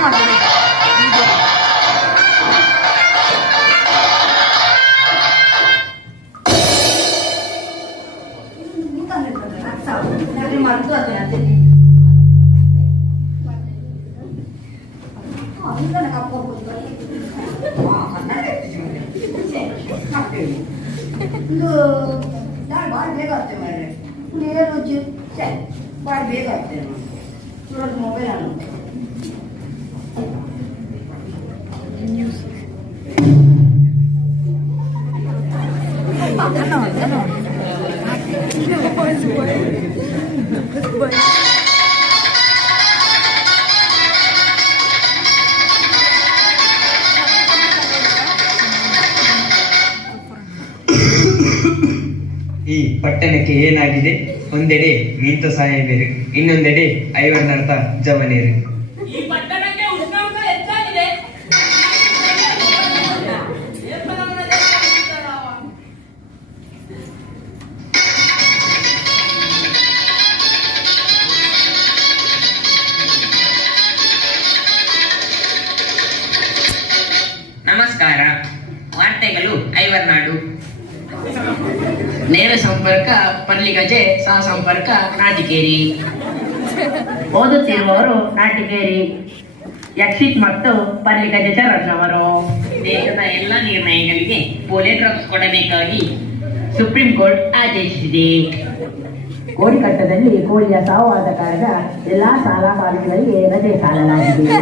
ಭಾಳ ಬೇಗ ಆಗ್ತೇವೆ ಮಾರ್ರೆ. ಭಾಳ ಬೇಗ ಆಗ್ತೇವೆ ನೋಡೋದು ಮೊಬೈಲ್ ಅನ್ನು ಈ ಪಟ್ಟಣಕ್ಕೆ ಏನಾಗಿದೆ? ಒಂದೆಡೆ ಮೀಂತ ಸಾಹೇಬರು, ಇನ್ನೊಂದೆಡೆ ಐವರ್ನರ್ಥ ಜವನೇರು. ಈ ಪಟ್ಟಣಕ್ಕೆ ಉಷ್ಣಾಂಶ ಹೆಚ್ಚಾಗಿದೆ. ನಮಸ್ಕಾರ. ವಾರ್ತೆಗಳು ಐವರ್ನಾಡು. ನೇರ ಸಂಪರ್ಕ ಪರ್ಲಿಗಜೆ, ಸಹ ಸಂಪರ್ಕ ನಾಟಿಕೇರಿ. ಓದುತ್ತಿರುವವರು ನಾಟಿಕೇರಿ ಯಕ್ಷಿತ್ ಮತ್ತು ಪರ್ಲಿಗಜೆ ಚರಣ್ಣವರು. ದೇಶದ ಎಲ್ಲ ನಿರ್ಣಯಗಳಿಗೆ ಪೋಲಿಯೋ ಡ್ರಾಪ್ಸ್ ಕೊಡಬೇಕಾಗಿ ಸುಪ್ರೀಂ ಕೋರ್ಟ್ ಆದೇಶಿಸಿದೆ. ಕೋಡಿಕಟ್ಟದಲ್ಲಿ ಕೋಳಿಯ ಸಾವಾದ ಕಾರಣ ಎಲ್ಲಾ ಶಾಲಾ ಕಾಲೇಜುಗಳಿಗೆ ರಜೆ ಸಾಲಲಾಗಿದೆ.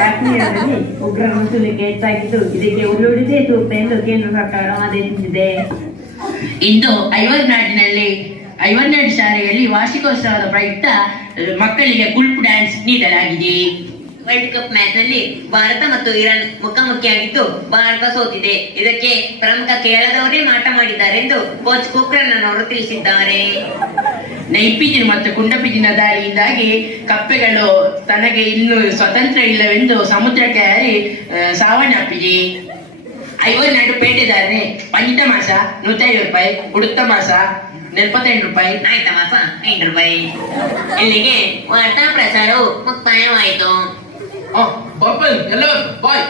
ಕಾಶ್ಮೀರದಲ್ಲಿ ಉಗ್ರರ ನುಸುಳಿಕೆ ಹೆಚ್ಚಾಗಿದ್ದು, ಇದಕ್ಕೆ ಉರುಳಿದೆ ಸೂಕ್ತ ಎಂದು ಕೇಂದ್ರ ಸರ್ಕಾರ ಆದೇಶಿಸಿದೆ. ಇಂದು ಐವರ್ನಾಡು ಶಾಲೆಯಲ್ಲಿ ವಾರ್ಷಿಕೋತ್ಸವದ ಪ್ರಯುಕ್ತ ಮಕ್ಕಳಿಗೆ ಕುಲ್ಪ್ ಡ್ಯಾನ್ಸ್ ನೀಡಲಾಗಿದೆ. ವರ್ಲ್ಡ್ ಕಪ್ ಮ್ಯಾಚ್ ನಲ್ಲಿ ಭಾರತ ಮತ್ತು ಇರಾನ್ ಮುಖಾಮುಖಿಯಾಗಿದ್ದು ಭಾರತ ಸೋತಿದೆ. ಇದಕ್ಕೆ ಪ್ರಮುಖ ಕೇರಳದವರೇ ಮಾಟ ಮಾಡಿದ್ದಾರೆ ಎಂದು ಕೋಚ್ ಕುಕ್ರನ್ ಅವರು ತಿಳಿಸಿದ್ದಾರೆ. ನೈಪಿಜಿನ ಮತ್ತು ಕುಂಡಪಿಜಿನ ದಾಳಿಯಿಂದಾಗಿ ಕಪ್ಪೆಗಳು ತನಗೆ ಇನ್ನು ಸ್ವತಂತ್ರ ಇಲ್ಲವೆಂದು ಸಮುದ್ರಕ್ಕೆ ಹಾರಿ ಸಾವನ್ನಪ್ಪಿದೆ. ಐವರ್ನಾಡು ಪೇಟೆದಾರನೆ ಪಂಜಿತ ಮಾಸ 150 ರೂಪಾಯಿ, ಉಡುತ್ತ ಮಾಸ 48 ರೂಪಾಯಿ, ನಾಯ್ತ ಮಾಸ 8 ರೂಪಾಯಿ. ಇಲ್ಲಿಗೆ ವಾರ್ತಾ ಪ್ರಸಾರವು ಮುಕ್ತಾಯವಾಯಿತು. ಬಾಯ್.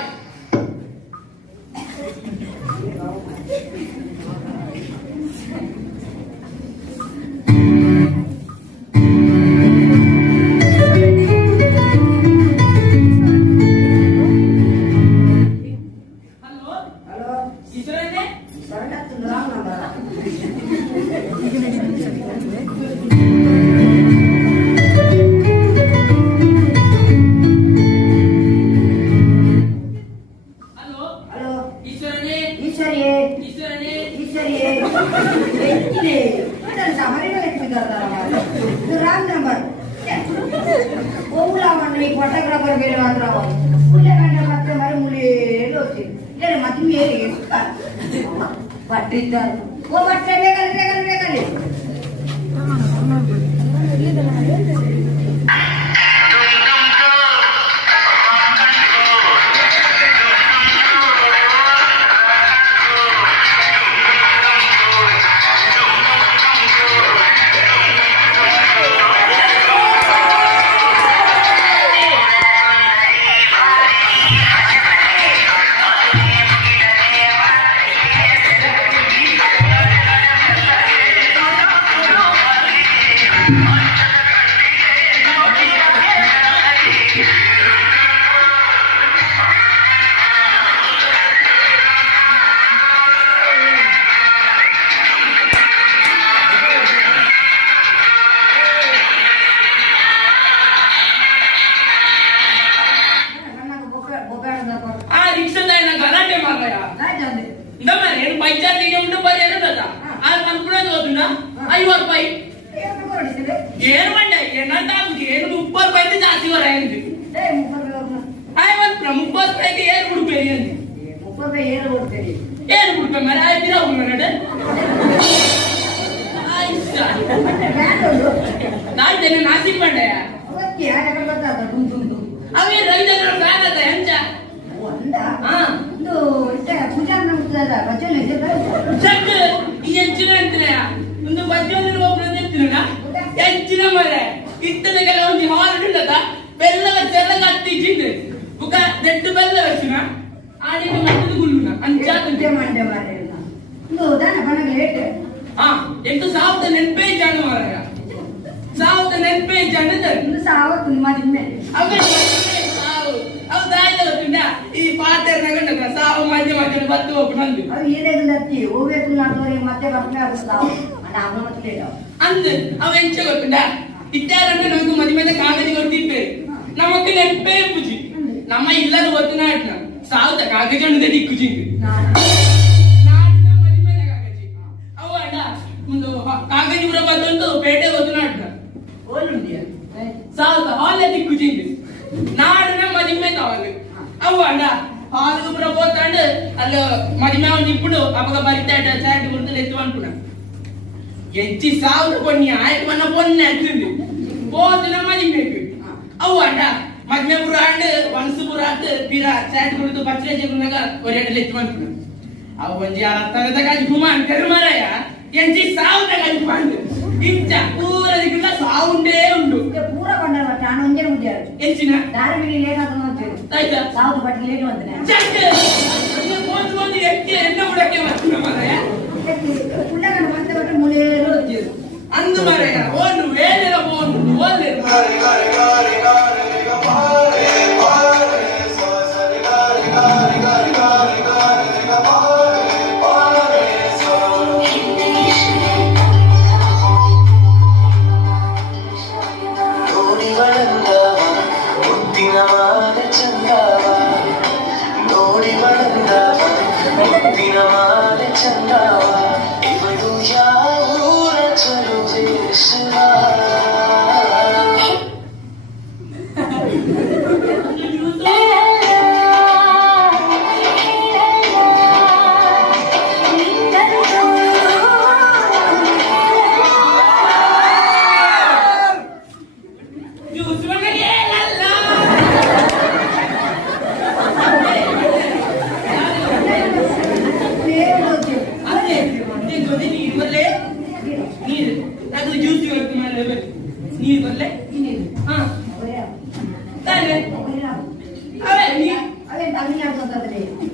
ಫೋಟೋಗ್ರಾಫರ್ ಬೇರೆ ಮಾತ್ರ ಮತ್ತೆ ಮರೆ ಮುಳಿ ಎಲ್ಲೋತಿ ಮತ್ತೆ ಮೇಲೆ ಪಟ್ಟಿದ್ದಾರೆ. ಓ ಬಟ್ಟೆ ಬೇಕಲ್ಲಿ ಏನು ಮಂಡ ಏನಂತ ಏನು 30 ರೂಪಾಯಿ ಜಾಸ್ತಿ ಹೊರ ಏನು 30 ರೂಪಾಯಿಗೆ ಏನು ಬಿಡ್ಬೇಡಿ ಅಂತ 30 ರೂಪಾಯಿ ಏನು ಕೊಡ್ತೀರಿ ಏನು ಬಿಡ್ಬೇಕು ಮರ ಆಯ್ತಿರ ಹೋಗೋಣ ನಾಳೆ ನಾಸಿಕ್ ಬಂಡೆ ಅವೇ ರವಿಚಂದ್ರ ಫ್ಯಾನ್ ಅದ ಎಂಚ ಹೆಚ್ಚಿನ ಅಂತೀರ ಒಂದು ಬಜ್ಜೆ ಒಬ್ಬನ ಎತ್ತಿನ ಹೆಚ್ಚಿನ ಮರೆ ಇತ್ತದ ಕೆಲವೊಂದು ಹಾಲು ಬೆಲ್ಲದ ಚೆಲ್ಲಗ ಹತ್ತಿಚ್ಚಿದ್ದು దెట్టు బెల్ల వచ్చిన ఆడికి మట్టిది గుళ్ళున అంతే మండే మారే నువ్వు దాని మనకు లేట్ ಎಂಟು ಸಾವಿರದ ನೆನಪೇಜಾನು ಮಾರಾಯ ಸಾವಿರದ ನೆನಪೇಜಾನು ಇನ್ನು ಸಾವತ್ತು ಮದ್ಮೆ ಅವು ದಾಯಿದ ಗೊತ್ತಿಲ್ಲ ಈ ಪಾತ್ರೆ ನಗಂಡ ಸಾವು ಮಧ್ಯ ಮಧ್ಯ ಬತ್ತು ಹೋಗ್ಬಿಟ್ಟು ಅವು ಏನೇನು ಹತ್ತಿ ಹೋಗ್ಬೇಕು ನಾಲ್ಕು ಮತ್ತೆ ಬರ್ತಾ ಸಾವು ಅಮ್ಮ ಮತ್ತೆ ಅಂದು ಅವ ಎಂಚ ಗೊತ್ತಿಲ್ಲ ಇಟ್ಟಾರಂದ್ರೆ ನಮಗೂ ಮದಿ ಮೇಲೆ ಕಾಗದಿ ಕೊಟ್ಟಿದ್ದೆ ನಮಕ್ಕೆ ನೆನಪೇ ಪೂಜಿ ನಮ್ಮ ಇಲ್ಲದ ಗೊತ್ತಿನ ಆಟ್ನ ಸಾವುದ ಕಾಗಜ ದಿಕ್ಕು ಜಿಂಗ್ ನಾಡಿನ ಮದಿ ಮೇಲೆ ಕಾಗಜಿ ಅವ ಅಣ್ಣ ಒಂದು ಕಾಗಜಿ ಊರ ಬಂದು ಪೇಟೆ ಗೊತ್ತಿನ ಆಟ್ನ ಓಲುಂಡಿಯ ಸಾವುದ ಹಾಲೆ ದಿಕ್ಕು ಜಿಂಗ್ ನಾಡಿನ ಮದಿ ಮೇಲೆ ಕಾವಲು ಅವ ಅಣ್ಣ ಹಾಲು ಊರ ಹೋತಾಂಡು ಅಲ್ಲ ಮದಿ ಮೇಲೆ ఇప్పుడు ಅಪಗ ಬರಿತಾಟ ಚಾಟ್ ಗುಂತು ಎತ್ತು ಅನ್ಕುಣ ಎಂಚಿ ಸಾವಿರ ಪೊನ್ನಿ ಆಯ್ತು ಮನ್ನ ಪೊನ್ನೆ ಹಚ್ಚಿಂದು పోతున్న మది మేకు అవు అంట మధ్య పురాండ్ వనసు పురాండ్ పీరా చాట్ గుర్తు పచ్చే చెకునగా ఒరేట లెచ్చమంటున్నా అవు వంజి ఆ తరత కాని గుమాన్ కరుమరయ ఎంచి సావున కాని పండు ఇంచ పూర దిగుల సావుండే ఉండు పూర కొండల తాను ఉంజన ఉండారు ఎంచిన దారి మిని లేనదన వచ్చారు తైదా సావు పట్టి లేని వందన చట్టే పోతు పోతు ఎక్కి ఎన్న ఉడకే వస్తున్నా మరయ పుల్లగన వంద వట ములేరు వచ్చారు అందు మరయ ఓను వేలేల పోను ఓలే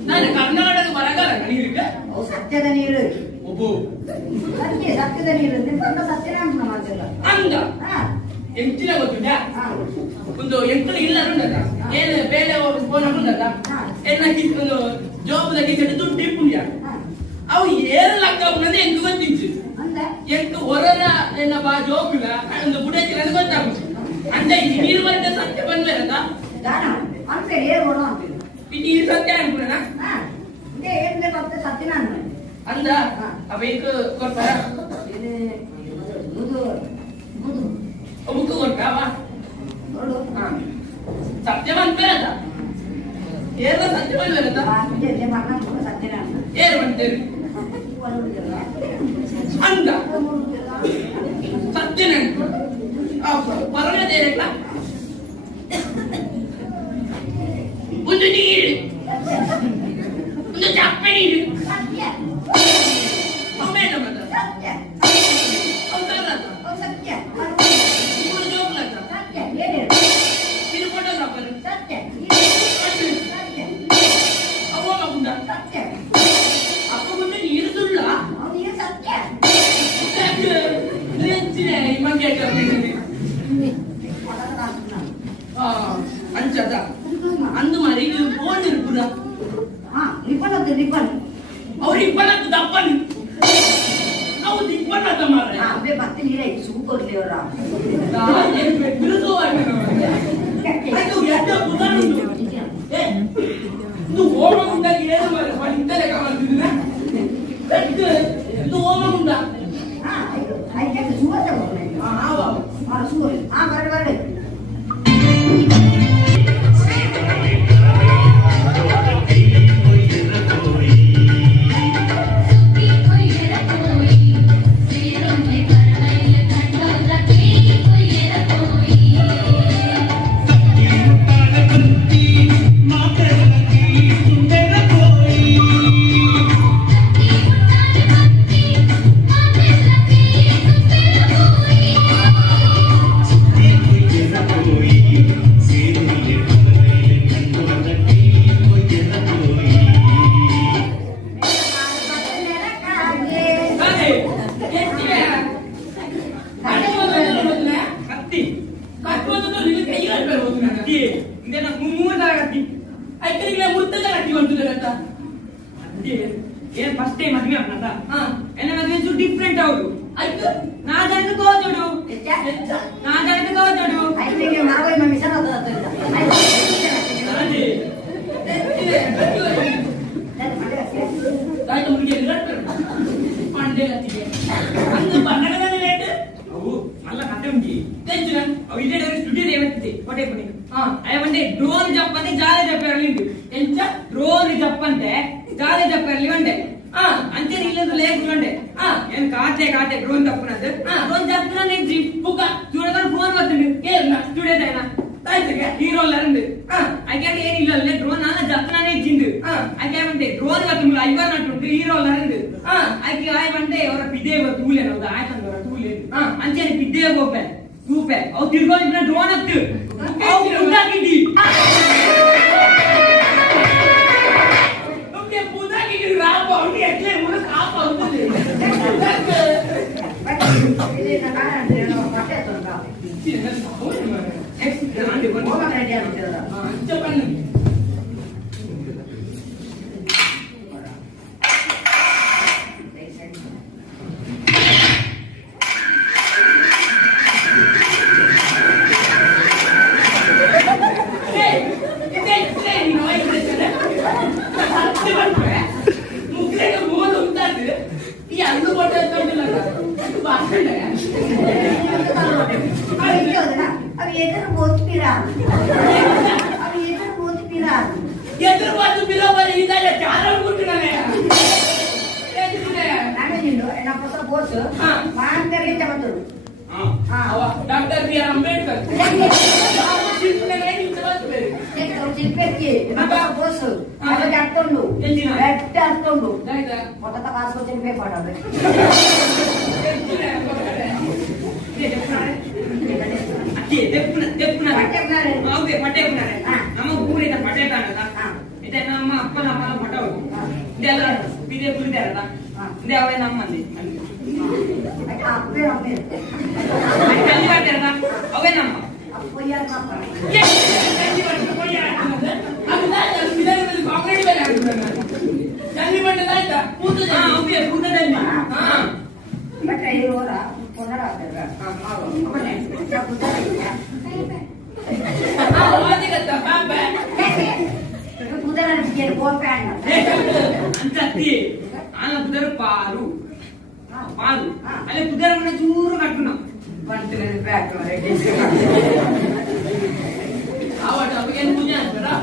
ನಾನು ಕರ್ನಾಟಕ ಬರಗಾಲ ನೀರಿಗೆ ಸತ್ಯದ ನೀರು ಒಬ್ಬು ಅದಕ್ಕೆ ಸತ್ಯದ ನೀರು ನಿಂತ ಸತ್ಯನೇ ಅಂತ ಮಾತಿಲ್ಲ ಅಂದ ಎಂಚಿನ ಗೊತ್ತಿದ್ಯಾ ಒಂದು ಎಂಕಲು ಇಲ್ಲ ಏನು ಬೇರೆ ಫೋನ್ ಹಾಕೊಂಡಲ್ಲ ಒಂದು ಜೋಬದ ಕಿಸೆಟ್ ದುಡ್ಡು ಇಪ್ಪುಂಡ್ಯ ಅವು ಏರು ಲಕ್ಕ ಬಂದ್ರೆ ಎಂಟು ಗೊತ್ತಿಂಚು ಎಂಟು ಹೊರರ ಎನ್ನ ಬಾ ಜೋಬುಲ ಒಂದು ಬುಡೈತಿ ನನಗೆ ಗೊತ್ತಾಗುದು ಅಂತ ನೀರು ಬರುತ್ತೆ ಸತ್ಯ ಬಂದ್ಮೇಲೆ ಅಂತ ಹೇಳ್ಬೋಣ ಅಂತ ಇದು ಈ ಸತ್ಯ ಅನ್ಕೊಂಡ ಏನ್ ಮತ್ತೆ ಸತ್ಯನ ಅಂದ ಅವೇಕು ಕೊಡ್ತಾರ ಬುಕ್ ಕೊಡ್ತಾವ ನೋಡು ಸತ್ಯ ಬಂದ್ಮೇಲೆ ಏನ ಸತ್ಯ ಬಂದ್ಮೇಲೆ ಸತ್ಯನ ಏನ್ ಮಾಡ್ತೇವೆ ಅಂದ ಸತ್ಯ ನೆನಪು ಪರಮೇದೇರಲ್ಲ ಒಂದು ನೀರು ಒಂದು ಚಪ್ಪೆ ನೀರು ಅವೇನ ಮತ ಇದು ಫೋಟೋಗ್ರಾಫರ್ ಅವ ಮಗುಂಡ ಅಪ್ಪ ಮುಂದೆ ನೀರು ಸುಳ್ಳ ಮಂಡ್ಯ ಅಂಚದ ಅಂದು ಮಾರಿ ಫೋನ್ ಇರ್ಪುದ ರಿಪನ್ ಅವ್ರು ಇಪ್ಪತ್ತು ದಪ್ಪನ್ ನಾವು ಇಪ್ಪತ್ತ ಮಾರ ಅವೇ ಮತ್ತೆ ನೀರ ಸೂಪರ್ ಲೇವರ ಬಿರುದು ಇದು ಹೋಮ ಮುಂದಾಗಿ ಏನು ಮಾರ ಇಂತಲೇ ಕಾಣ್ತಿದ್ದೀನ ಇದು ಹೋಮ ಮುಂದ ಸುವರ್ಣ ಸುವರ್ಣ ಬರಬಾರ್ದು Thank you. ಅದೇ ಇಂದೆನ ಮೂರ್ದಾಗತ್ತಿ ಐತರಿಗೆ ಮುರ್ತದ ಕಟ್ಟಿ ಹೊಂಟಿದ್ದಾರೆ ಅಂತ ಅದೇ ಏನ್ ಫಸ್ಟ್ ಟೈಮ್ ಮದ್ವೆ ಆಗ್ನದ ಎನ್ನ ಮದ್ವೆ ಚೂರು ಡಿಫ್ರೆಂಟ್ ಅವರು ಆಯ್ತು ನಾ ಜನಕ್ಕೆ ತೋಚೋಡು ನಾ ಜನಕ್ಕೆ ತೋಚೋಡು ಐತಿಗೆ ಮಾವೈ ಮಮ್ಮಿ ಸಹ ಅದೇ ಆಯ್ತು ಮುಗಿಯ ಪಂಡೆ ಗತಿಗೆ ಅಂದು ಬಣ್ಣದ ರೇಟ್ ಅವು ಮಲ್ಲ ಕತೆ ಉಂಟಿ ತೆಂಚಿನ ಅವು ಇಲ್ಲೇ ಸ್ಟುಡಿಯೋ ದೇವತ್ತಿದೆ ಕೊಟ್ಟೆ ಪುಣಿ ಅಯ್ಯಂಡೆ ಡ್ರೋನ್ ಜಪ್ಪಂತೆ ಜಾಲೆ ಜಪ್ಪಿರಲಿ ಎಂಚ ಡ್ರೋನ್ ಜಪ್ಪಂತೆ ಜಾಲೆ ಜಪ್ಪಿರಲಿ ಒಂಡೆ ಅಂತೆ ಇಲ್ಲದ ಲೇಖ ಒಂಡೆ ಏನ್ ಕಾತೆ ಡ್ರೋನ್ ಜಪ್ಪನದು ಡ್ರೋನ್ ಜಪ್ಪನ ನೆಜ್ಜಿ ಪುಕ್ಕ చూడగా ಫೋನ್ ಬರ್ತಿಂಡು ಕೇಳ ಸ್ಟುಡಿಯೋದೈನ ತಾಯ್ತಿಗೆ ಹೀರೋಲ್ಲ ರಂದು ಅಕ್ಕೆ ಏನಿಲ್ಲ ಅಲ್ಲೇ ಡ್ರೋನ್ ಜಪ್ಪನೇ ಜಿಂದು ಅಕ್ಕೆ ಬಂದೆ ಡ್ರೋನ್ ಬರ್ತಿಂಡು ಐವರ್ ನಟ್ಟು ಹೀರೋಲ್ಲ ರಂದು ಅಕ್ಕೆ ಆಯ್ ಬಂದೆ ಅವರ ಪಿದೆ ತೂಲೆ ನೌದ ಆಯ್ತಂದವರ ತೂಲೆ ಅಂಚೆ ಪಿದೆ ಹೋಗ್ಬೆ ತೂಪೆ ಅವು ತಿರ್ಗೋದಿನ ಡ್ರೋನ್ ಹತ್ತು ಅವು ಪುದಾಕಿಡಿ ನಮ್ಗೆ ಪುದಾಕಿಡಿ ರಾಪ ಅವ್ನಿ ಎಟ್ಲೆ ಮುನ ಕಾಪ ಹೋಗ್ತದೆ ಇಲ್ಲಿ ನಾನು ಅಂದ್ರೆ ಪಟ್ಟೆ ತೊಂದ ಹೋಗ ರೆಡಿ ಆಗ್ತಿರೋದು ಚಪ್ಪನ್ అవి ఎదురు పోతురా ఎదురు బాజు పిల్లవారు ఇదాల చాలా అనుకుంటున్నానే నా పొత్త పోసు మా అందరికి చెబుతాడు డాక్టర్ బిఆర్ అంబేద్కర్ చెప్పేకి పోసు అవి అట్టుండు అట్టుండు పొట్ట కాసుకొని చెప్పే పడాలి ನಮ್ಮ ಊರಿನ ಪಟೆ ಕಾಣದ ಇದೆ ನಮ್ಮ ಅಪ್ಪನ ಪಟ ಇದೆಲ್ಲ ಬಿದೆ ಕುಳಿತಾರದ ಇದೆ ಅವೇ ನಮ್ಮಲ್ಲಿ ಅವೇ ನಮ್ಮ ಚಂದಿ ಬಂಡದ ಆಯ್ತಾ ಕೂತದಲ್ಲಿ కుదర పాలు అదే కుదర చూరు కట్టున్నాం పూజ అంటారా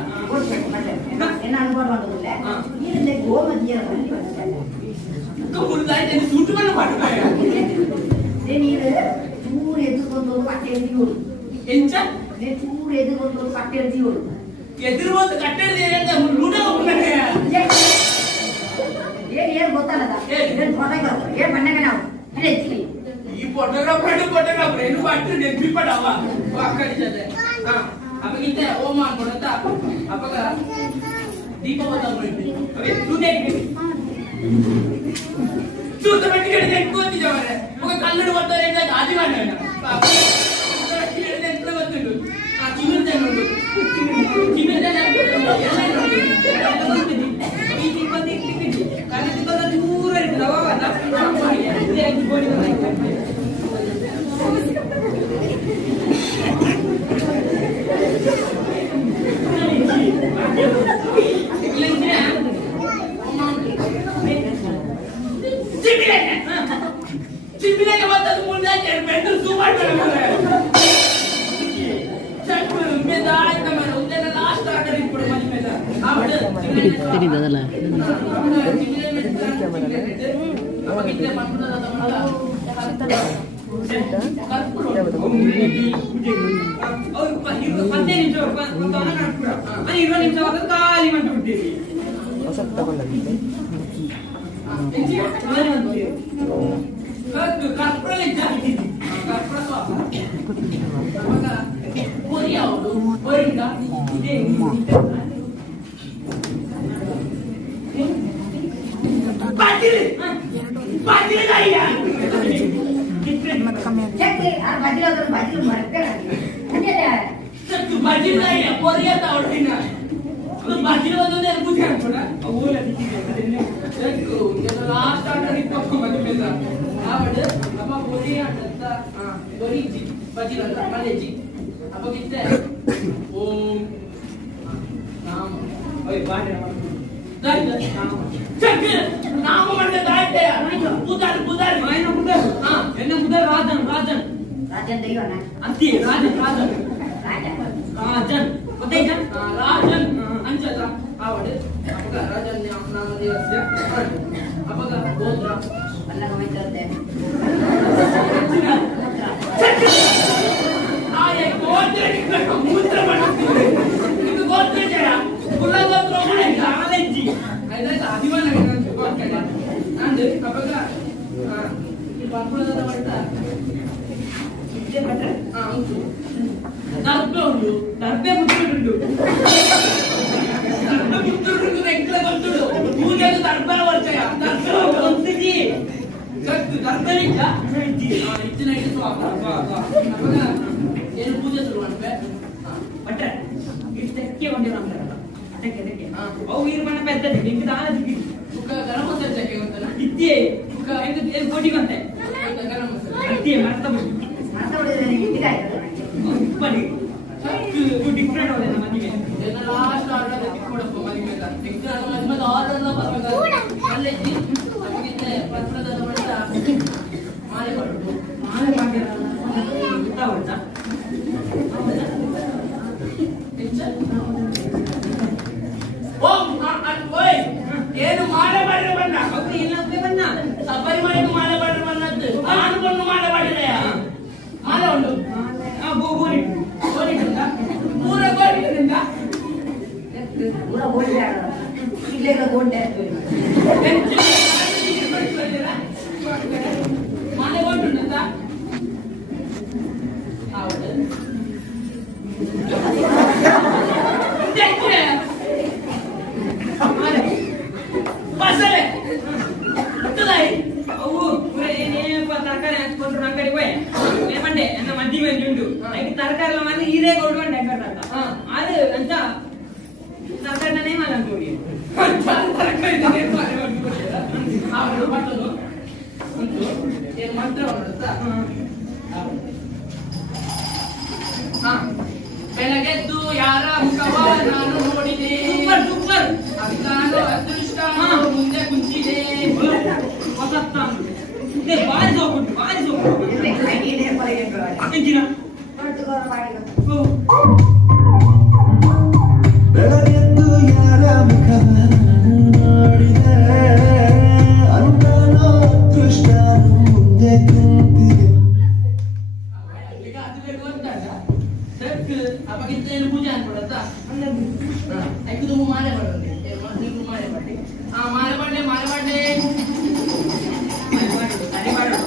ಸೂಟು ಬಂದು ಪಟ್ಟುಕಾಯ ಚೂರು ಎದ್ದುಕೊಂಡು ಪಟ್ಟೆ ಎಂಚ ಚೂರು ಎದ್ದುಕೊಂಡು ಪಟ್ಟೆ ಎಳ್ತೀವಳು ಎದುರು ಒಂದು ಕಟ್ಟಡ ಲೂಟ ಏನ್ ಗೊತ್ತಲ್ಲದ ಏನ್ ಬಣ್ಣಗ ನಾವು ಈ ಫೋಟೋಗ್ರಾಫರ್ ಏನು ಮಾಡ್ತಾರೆ ನೆನ್ಪಿಪಡವ ಅಕ್ಕಡಿ ಜೊತೆ ಅಪ್ಪಗಿಂತ ಓಮ ಅನ್ಕೊಡತ್ತ ಅಪ್ಪಗ ದೀಪ చూత పెట్టుకెళ్ళి ఎక్కువచ్చేవారే ఒక కళ్ళుడు పట్టారు అది వాడాడు ఎంత వస్తుండు దూరం ಚಿಪ್ಪಿನಾಗೆ ಬರ್ತದೆ ಮುಂದೆ ಬೆಂಡು ಸೂಪರ್ ಲಾಸ್ಟ್ ಆರ್ಡರ್ ಇಟ್ಬಿಡು ಮನೆ ಮೇಲೆ ತಿಳಿದಲ್ಲ ಖಾಲಿ ಮಾಡ್ಬಿಡ್ತೀವಿ ಬಜ್ಜಿಲು ಬಜಿಲ್ಲ ಪೊರಿಯತ ಹೊಟ್ಟಿನ ಬಜಿಲ್ ಒಂದೊಂದೇ ಪೂಜೆ ಅನ್ಕೊಂಡ ಓಲ ಲಾಸ್ಟ್ ಆರ್ಡರ್ ಇತ್ತು ಮದುವೆ ಆವಡ್ ನಮ್ಮ ಪೊರಿಯ ಅಂತ ಬರೀಜಿ ಬಜಿಲ್ ಅಂತ ಮಲೆಜಿ ಅಪ್ಪಗಿತ್ತೆ ಓಂ ನಾಮ ಓಯ್ ಬಾಡೆ ನಾಮ ಮಂಡೆ ದಾಟೆ ಬುದಾರ್ ಬುದಾರ್ ಮೈನ ಬುದಾರ್ ಎನ್ನ ಬುದಾರ್ ರಾಜನ್ ರಾಜನ್ ರಾಜನ್ ದೈವನ ಅಂತಿ ರಾಜನ್ ರಾಜನ್ ರಾಜನ್ ಗೊತ್ತಾಯ್ತಾ ರಾಜನ್ ಅಂಚದ ಆವಡ್ ಅಪಗ ರಾಜನ್ ನಾಮ ದೇವಸ್ಯ ಅಪಗ ಗೋತ್ರ ಅಲ್ಲ ಗಮನಿಸುತ್ತೆ ಆಯೆ ಗೋತ್ರ ಮೂತ್ರ ಮಾಡುತ್ತೀವಿ ಇದು ಗೋತ್ರ ಜಯ ಕುಲ ಗೋತ್ರ ಮಾಡಿ ಕಾಲೇಜಿ ಆಯ್ತಾ ಅಭಿಮಾನ ನಂದು ಅಪಗ ಈ ಬಾಪುಳದ ಮಟ್ಟ ಇದ್ದೆ ಮಟ್ಟ ಉಂಟು ದರ್ಬೆ ಉಂಟು ದರ್ಬೆ ಮುಚ್ಚುಂಟು ದರ್ಬೆ ಮುಚ್ಚುಂಟು ಎಂಕ್ಲ ಗೊತ್ತುಡು ಪೂಜೆಗೆ ದರ್ಬೆ ವರ್ಷಯ ದರ್ಬೆ ಒಂದಿಜಿ ಸತ್ತು ದರ್ಬೆ ಇಲ್ಲ ಇಚ್ಚಿನ ಇಟ್ಟು ಅಪಗ ಏನು ಪೂಜೆ ಶುರು ಮಾಡ್ಬೆ ಬಟ್ರೆ ಇಷ್ಟಕ್ಕೆ ಒಂದಿನ ಅಂತಾರಲ್ಲ ಅದಕ್ಕೆ ಅದಕ್ಕೆ ಅವು ಇರ್ಮಣ್ಣ ಪೆದ್ದದೆ ನಿಂಗೆ ದಾನ ದಿಗಿ ಗರಂ ಮಸಾಲೆ ಚಕ್ಕೆ ಗೊತ್ತಲ್ಲ ಇದ್ದೇ ಏನು ಕೋಟಿಗಂತೆ ಗರಂ ಮಸಾಲೆ ಇದ್ದೇ ಮರ್ತ ಬಿಡಿ ಬಡಿ ಡಿಫ್ರೆಂಟ್ ಹೋದೆ ನಮ್ಮ ಮನೆಗೆ ಎಲ್ಲ ಲಾಸ್ಟ್ ಆರ್ಡರ್ ಕೊಡಪ್ಪ ಮನೆಗೆ ನೆಕ್ಸ್ಟ್ ಮದುವೆ ಆರ್ಡರ್ ಬರಬೇಕು ಅಲ್ಲೇ ನಮಗೆ ಪ್ರಸಾದದ ಮಟ್ಟ ಮಾಲೆ ಕೊಟ್ಟು ಮಾಲೆ ಮಾಡಿರಲ್ಲ ಗೊತ್ತಾಗುತ್ತಾ ಓಂ ಓಯ್ ಏನು ಮಾಲೆ ಮಾಡಿರ ಬಣ್ಣ ಅವ್ರು ಇಲ್ಲಂತೆ ಬಣ್ಣ ಸಫರಿ ಮಾಡಿದ ಮಾಲೆ ಮಾಡಿರ ಬಣ್ಣದ್ದು ನಾನು ಬಣ್ಣ ಮಾಲೆ ಮಾಡಿದೆ ಮಾಲೆ ಉಂಟು ಗೋರಿ ಗೋರಿ ಪೂರ ಗೋರಿಯಿಂದ ಪೂರ ಗೋಲ್ಡ್ ಇಲ್ಲೇ ಗೋಲ್ಡ್ ಮಾಲೆ ಗೋಲ್ಡ್ ಹೌದು ಬಸಳೆ ಅವು ಏನೇನಪ್ಪ ತರಕಾರಿ ಹಚ್ಕೊಂಡ್ರು ಅಂಗಡಿ ಹೋಯ್ ಏಮಂಡೆ ನನ್ನ ಮದ್ದಿ ಮಂದಿ ಉಂಟು ಅದಕ್ಕೆ ತರಕಾರಿ ಮಂದಿ ಹೀರೇ ಕೊಡ್ಕೊಂಡು ಹೆಂಗಂತ ಅದು ಅಂತ ತರಕಾರಿ ನಾನೇ ಮಾಡ ನೋಡಿ ತರಕಾರಿ ಬಟ್ಟಲು ಏನು ಮಂತ್ರ ಬೆಳಗೆದ್ದು ಯಾರ ಮುಖವ ನಾನು ನೋಡಿದೆ ಸೂಪರ್ ಅಭಿಮಾನ ಅದೃಷ್ಟ ಮುಂದೆ ಕುಂಚಿದೆ ಬಾರಿ ಸೋಗುಂಟು ಬಾರಿ ಸೋಗುಂಟು ಬೆಳಗೆದ್ದು ಯಾರ ಮುಖ ನೋಡಿದೆ ಅಂದನೋ ಅದೃಷ್ಟ ಮುಂದೆ ಕುಂತಿದೆ ಈಗ ಅದು ಬೇಕು ಅಂತಾಗ ಅಪ್ಪಗಿಂತ ಏನು ಪೂಜೆ ಅನ್ಕೊಡತ್ತಾ ಐದು ಮಾಲೆ ಮಾಡೋದು ಮಾಲೆ ಮಾಡಿ ಮಾಲೆ ಮಾಡಲೆ ಮಾಲೆ ಮಾಡಲೆ ಅರೆ ಮಾಡು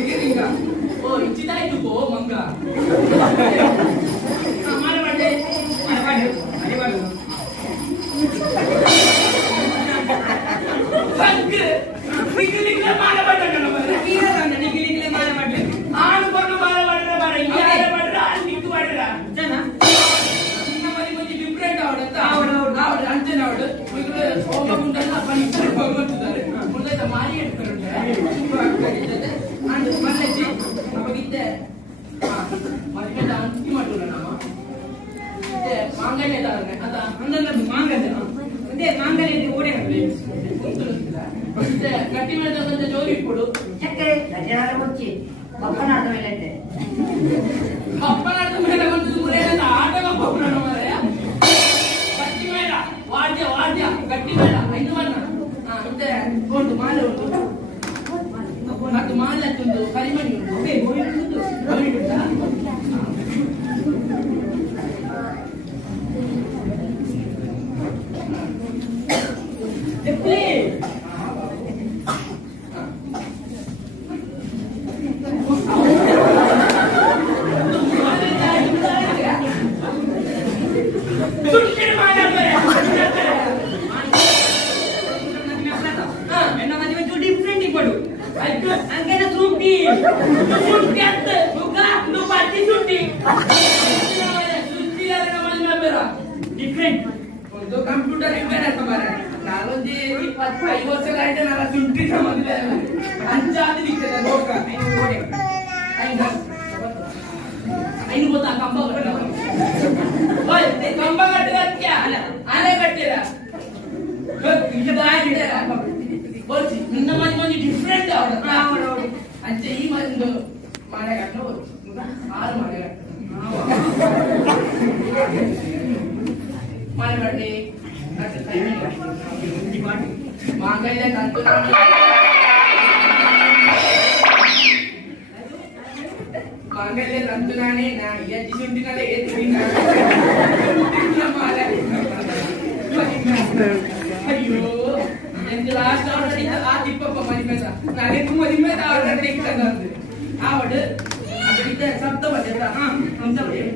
ಗಿರಿಲಿಂಗ ಓ ಇಂಚಿದಾಯ್ತು ಗೋ ಮಂಗ ಮಾಡಬಾರ್ದೆ ಗಿರಿಲಿಂಗ ಮಾಡಬಾರ್ದೆ ಆನು ಬಂದು ಮಾಡಬಾರ್ದ್ರೆ ಬಾರ ಯಾರ ಮಾಡ್ರ ಅಲ್ಲಿ ನಿಂತು ಮಾಡ್ರ ಜನ ನಮ್ಮ ಮನೆ ಮಂದಿ ಡಿಫ್ರೆಂಟ್ ಅವಡಂತ ಅವಡ ಅಂಚನೆ ಅವಡು ಹೋಗ ಉಂಟಲ್ಲ ಬನ್ನಿ ಹೋಗ್ತಿದ್ದಾರೆ ಮುಂದೆ ಮಾರಿ ಇಟ್ಕೊಂಡ್ರೆ ಅಂಡ್ ಮಲ್ಲೆಜ್ಜಿ ನಮಗಿದ್ದೆ ಮತ್ತೆ ಅಂಕಿ ಮಾಡಿಲ್ಲ ನಾವು ಮತ್ತೆ ಮಾಂಗಲ್ಯ ಧಾರಣೆ ಅದ ಅಂದಲ್ಲದು ಮಾಂಗಲ್ಯ ಮತ್ತೆ ಮಾಂಗಲ್ಯ ಓಡೆ ಮತ್ತೆ ಗಟ್ಟಿ ಮೇಲೆ ತಗೊಂಡ ಜೋರಿ ಕೊಡು ಚಕ್ಕರೆ ಗಜಾರ ಮುಚ್ಚಿ ಬಪ್ಪನಾದ ಮೇಲೆ ಬಪ್ಪನಾದ ಮೇಲೆ ಒಂದು ಮುರೇನ ಆಟ ಬಪ್ಪನ ಮಾರಯ್ಯ ಗಟ್ಟಿ ಮೇಳ ವಾದ್ಯ ವಾದ್ಯ ಗಟ್ಟಿ ಮೇಳ 5 ಬಣ್ಣ ಮತ್ತೆ ಉಂಟು ಮಾಲೆ ಉಂಟು ಅದು ಮಾಲೆ ಉಂಟು ಕರಿಮಣಿ ಉಂಟು ಗೋಳಿ ಉಂಟಾ सुट्टी असतं तू का दुपारची सुट्टी सुट्टी आला माझी मेंबरा डिफरेंट तो कम्प्युटर रिपेअर आहे तुम्हाला नालो जे 5 वर्ष काढते ना सुट्टी समजले आमच्या आधी दिसते लोक आई बोलता कंबा कटला होय ते कंबा कटला क्या आले कटला तुझे काय किती बोलची निन्न माझी डिफरेंट आवड आणि ते ही माझं मारे काढलं आर मारे मारे काढले अच्छा काही मागायला सांगतो मागायला सांगतो ना याची सुट्टी ना येत अय्यो त्यांची लास्ट ऑर्डर आ दीपक मदिमेचा नाले तू मदिमेचा ऑर्डर टेक करणार आवड आता इथे सप्त बजेट हां आमचा बजेट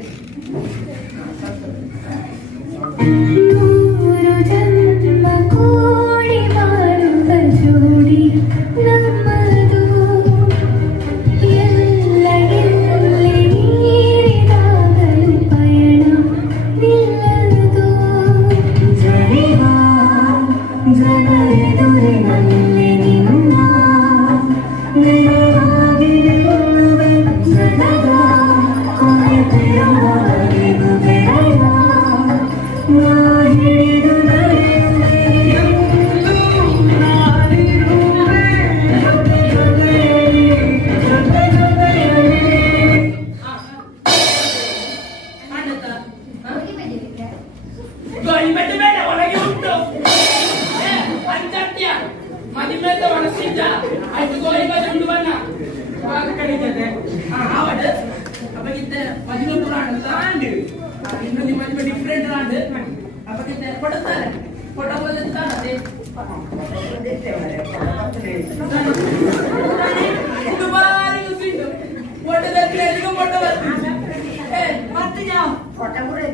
डिफरेंट फोटा पुढे